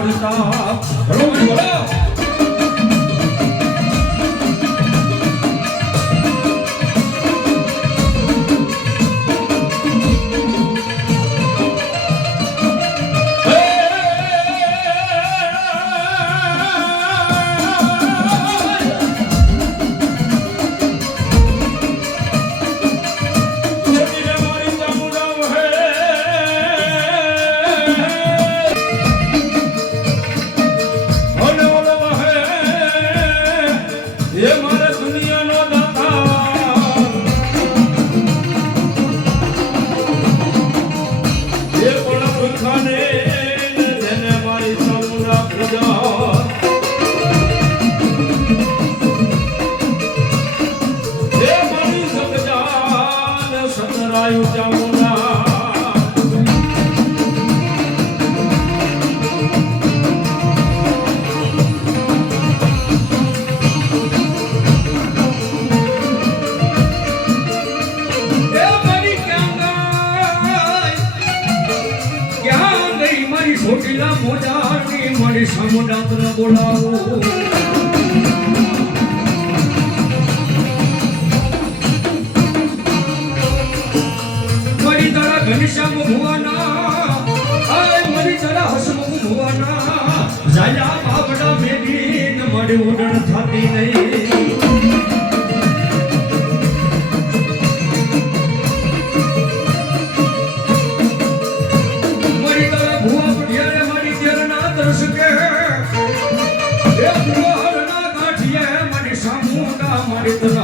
પડતા બોલો છોટીલા મોજાની મારી સામુડાતને બોલાવો મારી તારા ઘનશ્યામ ભુવાના મારી તારા હસમુખ ભુવાના જાયા બાબડા મેડી ને મારી ઉડણ થતી નહીં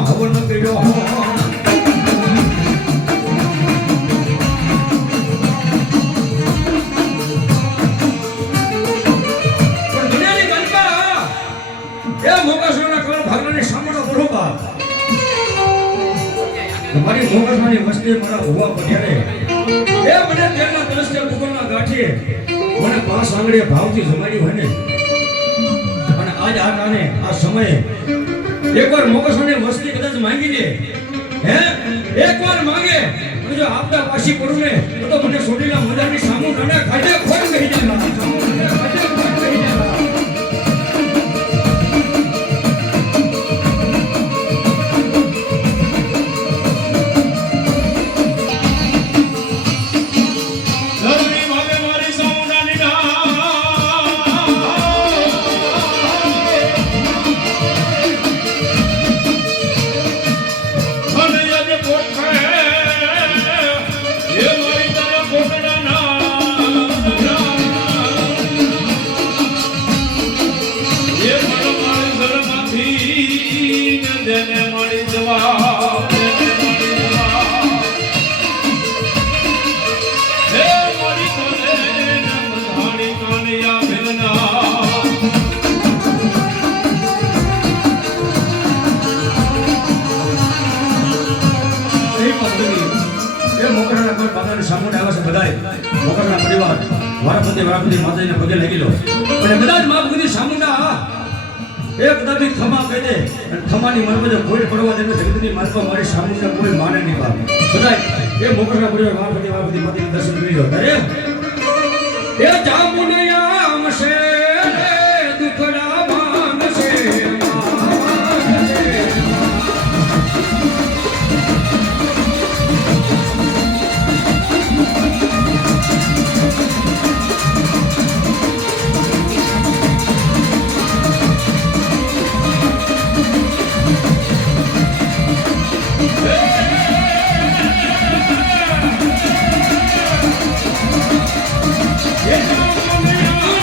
હવન કર્યો મારી મોગસવાની વસ્તી મારા હોવા પઠ્યારે એ મને તેના દ્રશ્ય મુગલના ગાંઠીએ મને 5 આંગળીએ ભાવથી જમાડી હોય ને અને આજ આ નાને આ સમયે એકવાર મોગસવાની વસ્તી કદાચ માંગી દે હે એકવાર માંગે અને જો આપતા પાછી કરું ને તો મને છોડીલા મજાની સામુ નાના ખાડે ખોડ કહી જાય સામુ નાના ખાડે ખોડ કહી જાય વારાપતિ માતાજીને પગે લાગી લો અને કદાચ માફ કરી સામુંડા એક દાદી થમા કહી દે અને થમાની મરમજે કોઈ પડવા દે જગતની માર્ગમાં મારી સામુંડા કોઈ માને નહીં વાત કદાચ એ મોકરના પરિવાર વારાપતિ માતાજીને દર્શન કરી લો અરે એ જામુનયા આમશે દુખડા માંગશે Yeah.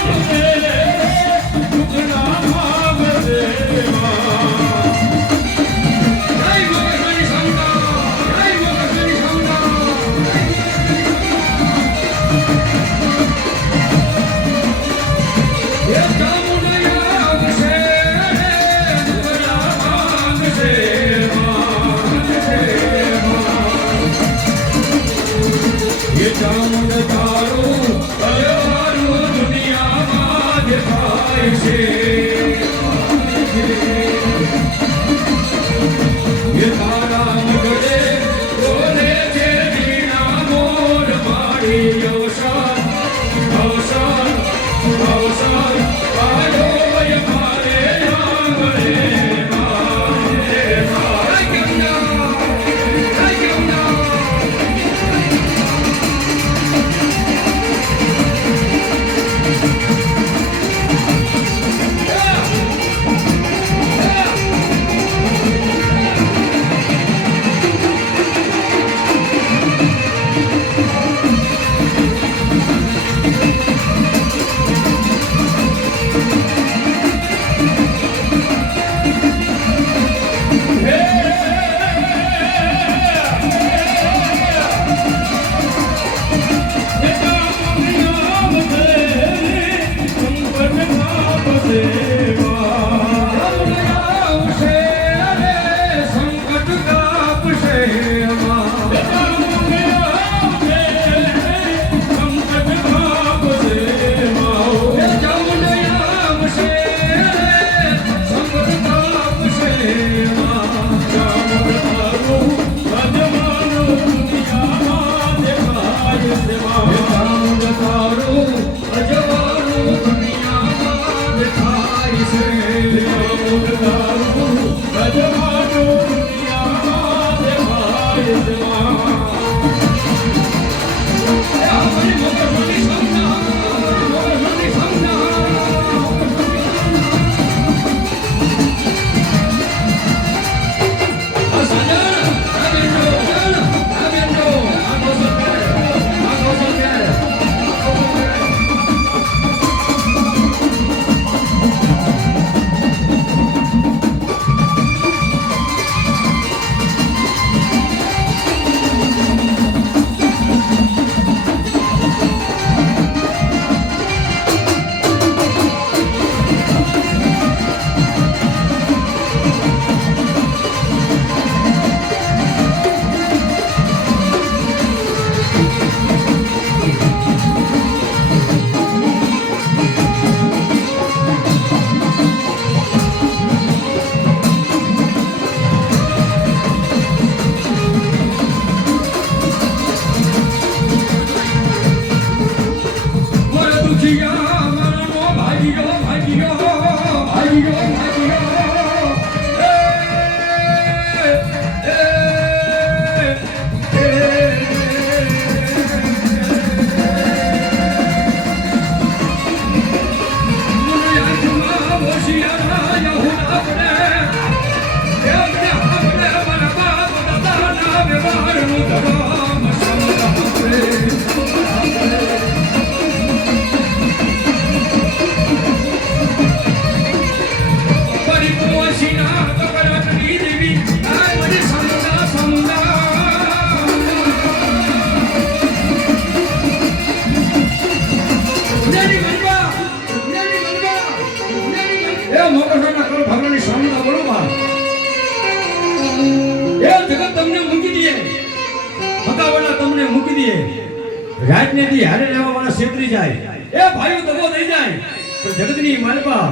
રાજને દી હારે લેવા વાળા છેતરી જાય એ ભાઈઓ દગો થઈ જાય પણ જગતની માલપા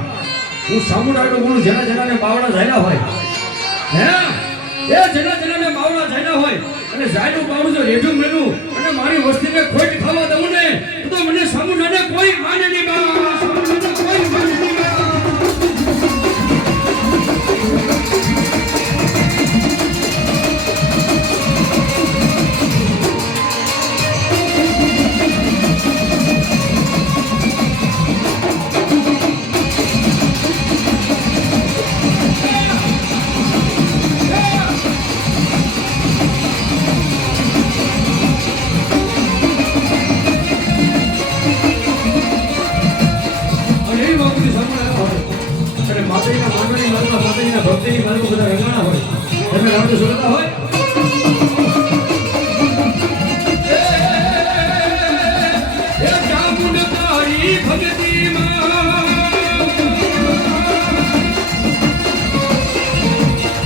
હું સામુડાડો ગુણ જેના જેનાને બાવડા જાયલા હોય હે એ જેના જેનાને બાવડા જાયલા હોય અને જાયનું બાવડું જો રેઠું મેલું અને મારી વસ્તીને ખોટ ખાવા દઉં ને તો મને સામુડાને કોઈ માને નહીં બા સામુડાને કોઈ માને નહીં બા ભક્તિની માર્ગો બધા રંગાણા હોય તમે રાવણ સુરતા હોય એ જામુન તારી ભક્તિમાં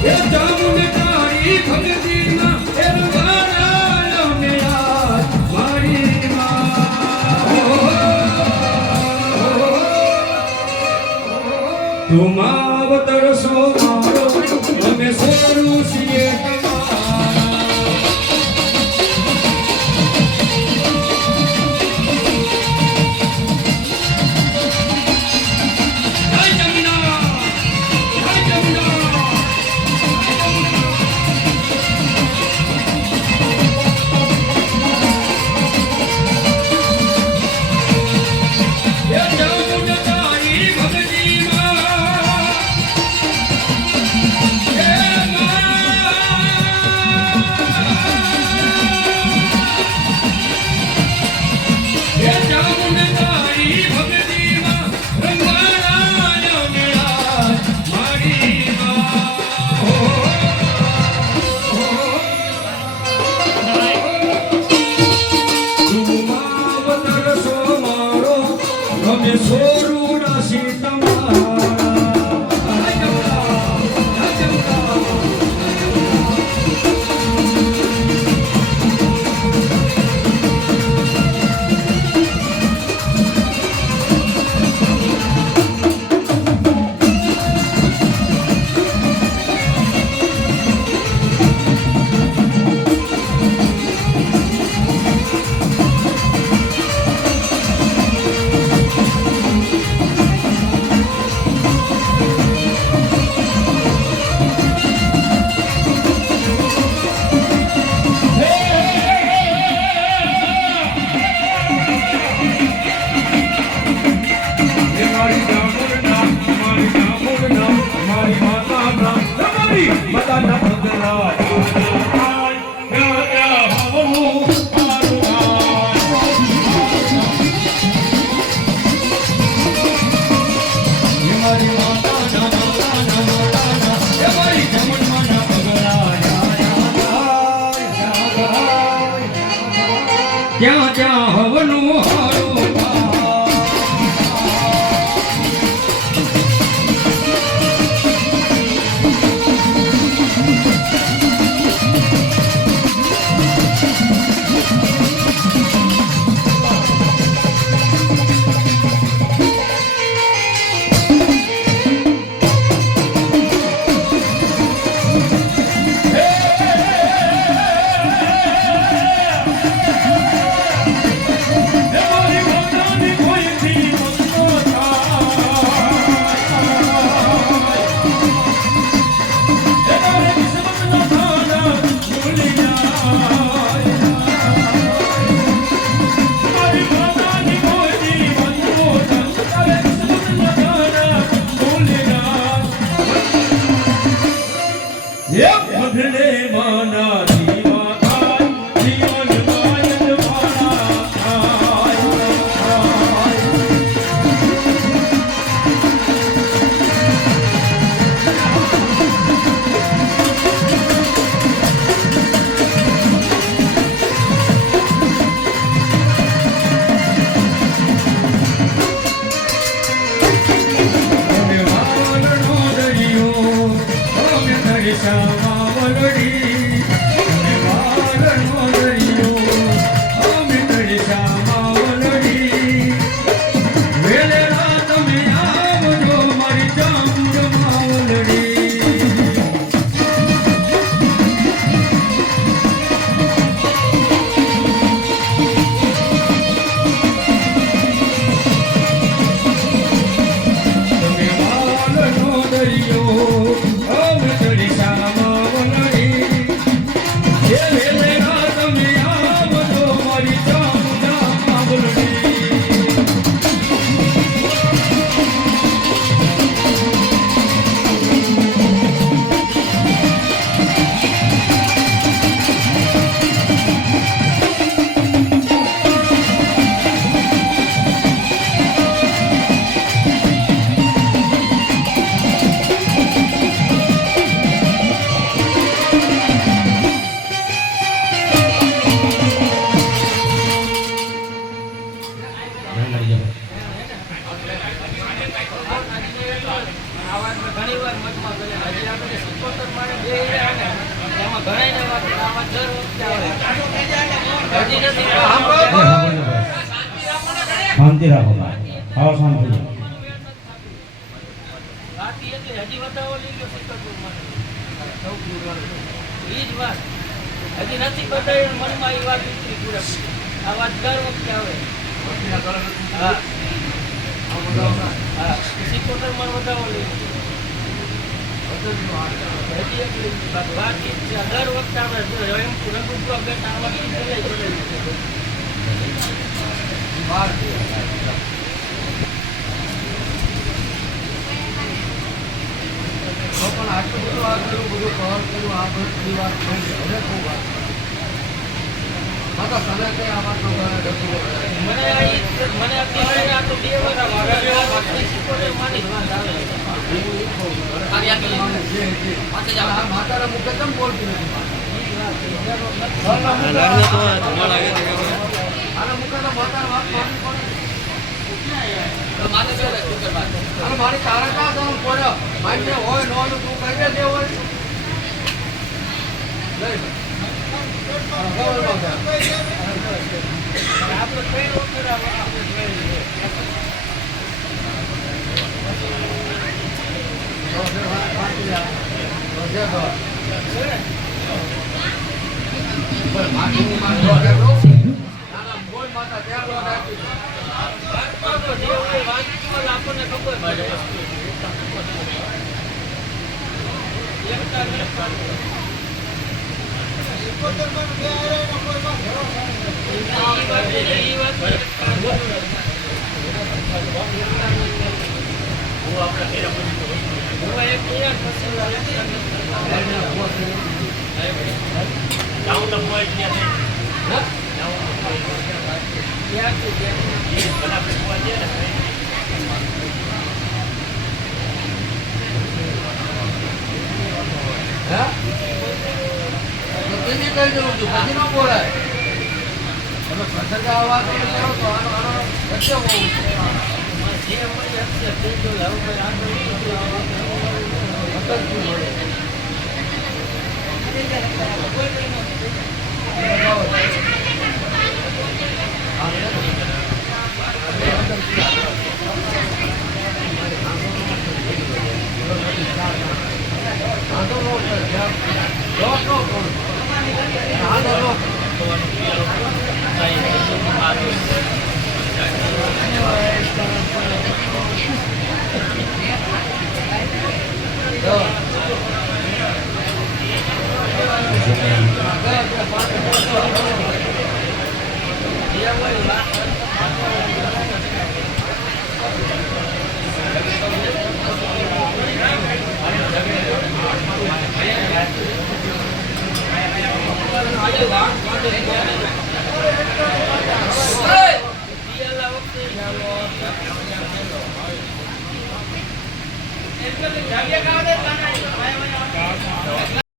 એ જામુન તારી ભક્તિમાં એ રંગાણા મેરા મારી માં તુમ અવતરસો મારો અમે સોરું છીએ એ જામુન તારી ભક્તિમાં ત્યાં ત્યાં હવનું હારું શાંતિ રાખો આવો શાંતિ હજી નથી બધાય મનમાં એ વાત ઉતરી પૂરા આ વાત દર વખતે આવે હા સિકોતર માં વધાવો લઈ હજી બાકી દર વખતે આવે રંગુપ્રો બેટ આ વખતે પણ આટલું બધું આ કર્યું બધું કવર કર્યું આ બધું પરિવાર હવે ખૂબ વાત માતા તને કઈ આ વાતનો મને અત્યારે આ તો 2 વાર માની વાત આવે માતાના મુખે કેમ બોલતી નથી આના મુખે તો માતા વાત માનવી પડે મારી તારા ક્યાં જવાનું પડ્યો માન્ય હોય નો તું કહી દે હોય માતા ત્યાં આપણને ખબર પડે તમે પસંદ આવવા તો કરો તો આનો વચ્ચે હોવું છે. જે અમારી હશે તે જો લાવું કોઈ આગળ મતલબ શું મળે? જાગ્યા કાઢે